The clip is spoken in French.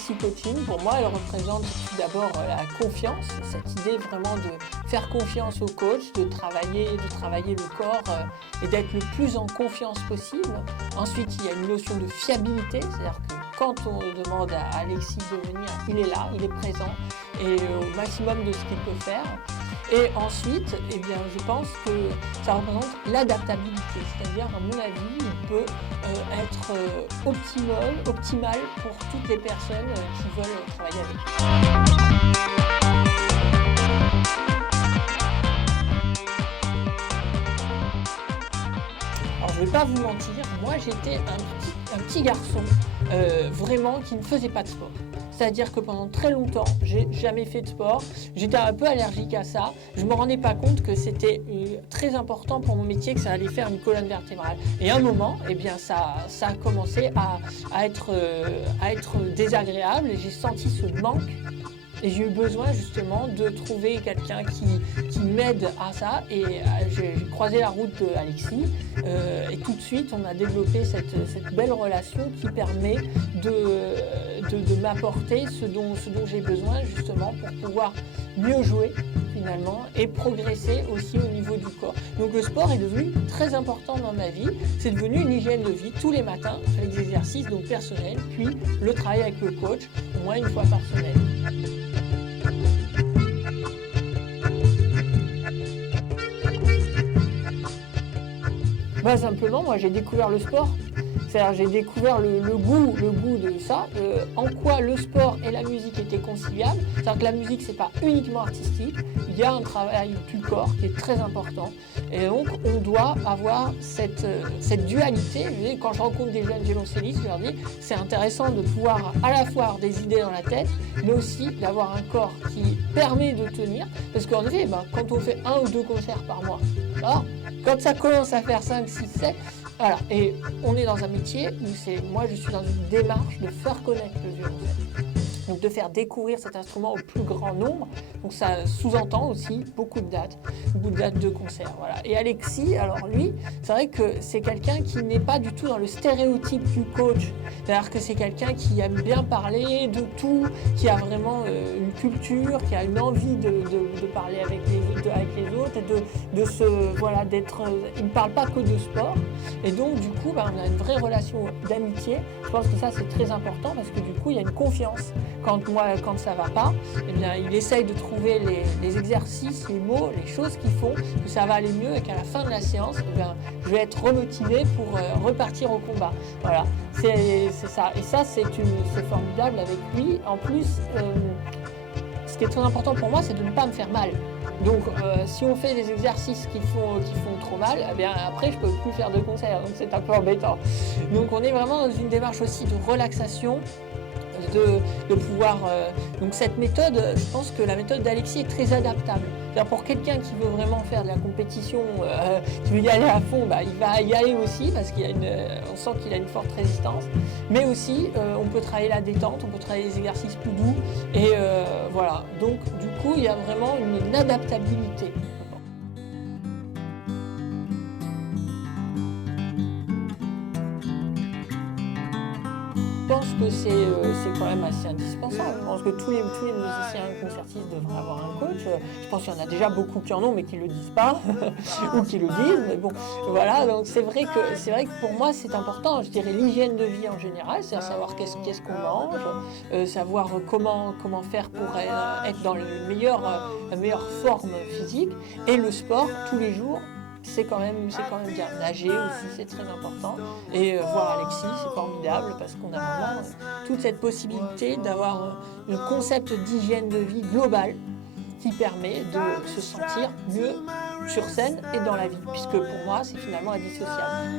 Alexis Coaching, pour moi, elle représente tout d'abord la confiance, cette idée vraiment de faire confiance au coach, de travailler le corps et d'être le plus en confiance possible. Ensuite, il y a une notion de fiabilité, c'est-à-dire que quand on demande à Alexis de venir, il est là, il est présent et au maximum de ce qu'il peut faire. Et ensuite, eh bien, je pense que ça représente l'adaptabilité, c'est-à-dire, à mon avis, il peut être optimal pour toutes les personnes qui veulent travailler avec lui. Alors, je ne vais pas vous mentir, moi j'étais un petit garçon vraiment qui ne faisait pas de sport. C'est-à-dire que pendant très longtemps, j'ai jamais fait de sport. J'étais un peu allergique à ça. Je me rendais pas compte que c'était très important pour mon métier, que ça allait faire une colonne vertébrale. Et à un moment, eh bien, ça a commencé à être désagréable et j'ai senti ce manque. Et j'ai eu besoin justement de trouver quelqu'un qui m'aide à ça. Et j'ai croisé la route d'Alexis. Et tout de suite, on a développé cette belle relation qui permet de m'apporter ce dont j'ai besoin justement pour pouvoir mieux jouer finalement et progresser aussi au niveau du corps. Donc le sport est devenu très important dans ma vie. C'est devenu une hygiène de vie tous les matins avec des exercices donc personnels, puis le travail avec le coach au moins une fois par semaine. Simplement, moi j'ai découvert le sport, c'est-à-dire j'ai découvert le goût de ça, en quoi le sport et la musique étaient conciliables. C'est-à-dire que la musique c'est pas uniquement artistique, il y a un travail du corps qui est très important. Et donc on doit avoir cette dualité. Quand je rencontre des jeunes violoncellistes, je leur dis c'est intéressant de pouvoir à la fois avoir des idées dans la tête, mais aussi d'avoir un corps qui permet de tenir. Parce qu'en effet, quand on fait 1 ou 2 concerts par mois, alors, quand ça commence à faire 5, 6, 7, voilà. Et on est dans un métier où moi je suis dans une démarche de faire connaître le violoncelle. Donc de faire découvrir cet instrument au plus grand nombre. Donc ça sous-entend aussi beaucoup de dates de concerts. Voilà. Et Alexis, alors lui, c'est vrai que c'est quelqu'un qui n'est pas du tout dans le stéréotype du coach. C'est-à-dire que c'est quelqu'un qui aime bien parler de tout, qui a vraiment une culture, qui a une envie de parler avec les autres et d'être. Il ne parle pas que de sport. Et donc du coup, on a une vraie relation d'amitié. Je pense que ça c'est très important parce que du coup, il y a une confiance. Quand ça va pas, eh bien, il essaye de trouver les exercices, les mots, les choses qui font que ça va aller mieux et qu'à la fin de la séance, eh bien, je vais être remotivé pour repartir au combat. Voilà, c'est ça. Et ça, c'est formidable avec lui. En plus, ce qui est très important pour moi, c'est de ne pas me faire mal. Donc, si on fait des exercices qui font trop mal, eh bien, après, je peux plus faire de concert. Donc, c'est un peu embêtant. Donc, on est vraiment dans une démarche aussi de relaxation. De pouvoir... donc cette méthode, je pense que la méthode d'Alexis est très adaptable. C'est-à-dire pour quelqu'un qui veut vraiment faire de la compétition, qui veut y aller à fond, il va y aller aussi parce on sent qu'il a une forte résistance. Mais aussi, on peut travailler la détente, on peut travailler les exercices plus doux. Et voilà, donc du coup, il y a vraiment une adaptabilité. Je pense que c'est quand même assez indispensable. Je pense que tous les musiciens concertistes devraient avoir un coach. Je pense qu'il y en a déjà beaucoup qui en ont mais qui ne le disent pas ou qui le disent. Mais bon, voilà. Donc c'est vrai que pour moi c'est important. Je dirais l'hygiène de vie en général, c'est-à-dire savoir qu'est-ce qu'on mange, savoir comment faire pour être dans la meilleure forme physique et le sport tous les jours. C'est quand même bien. Nager aussi, c'est très important. Et voir Alexis, c'est formidable parce qu'on a vraiment toute cette possibilité d'avoir un concept d'hygiène de vie global qui permet de se sentir mieux sur scène et dans la vie, puisque pour moi, c'est finalement indissociable.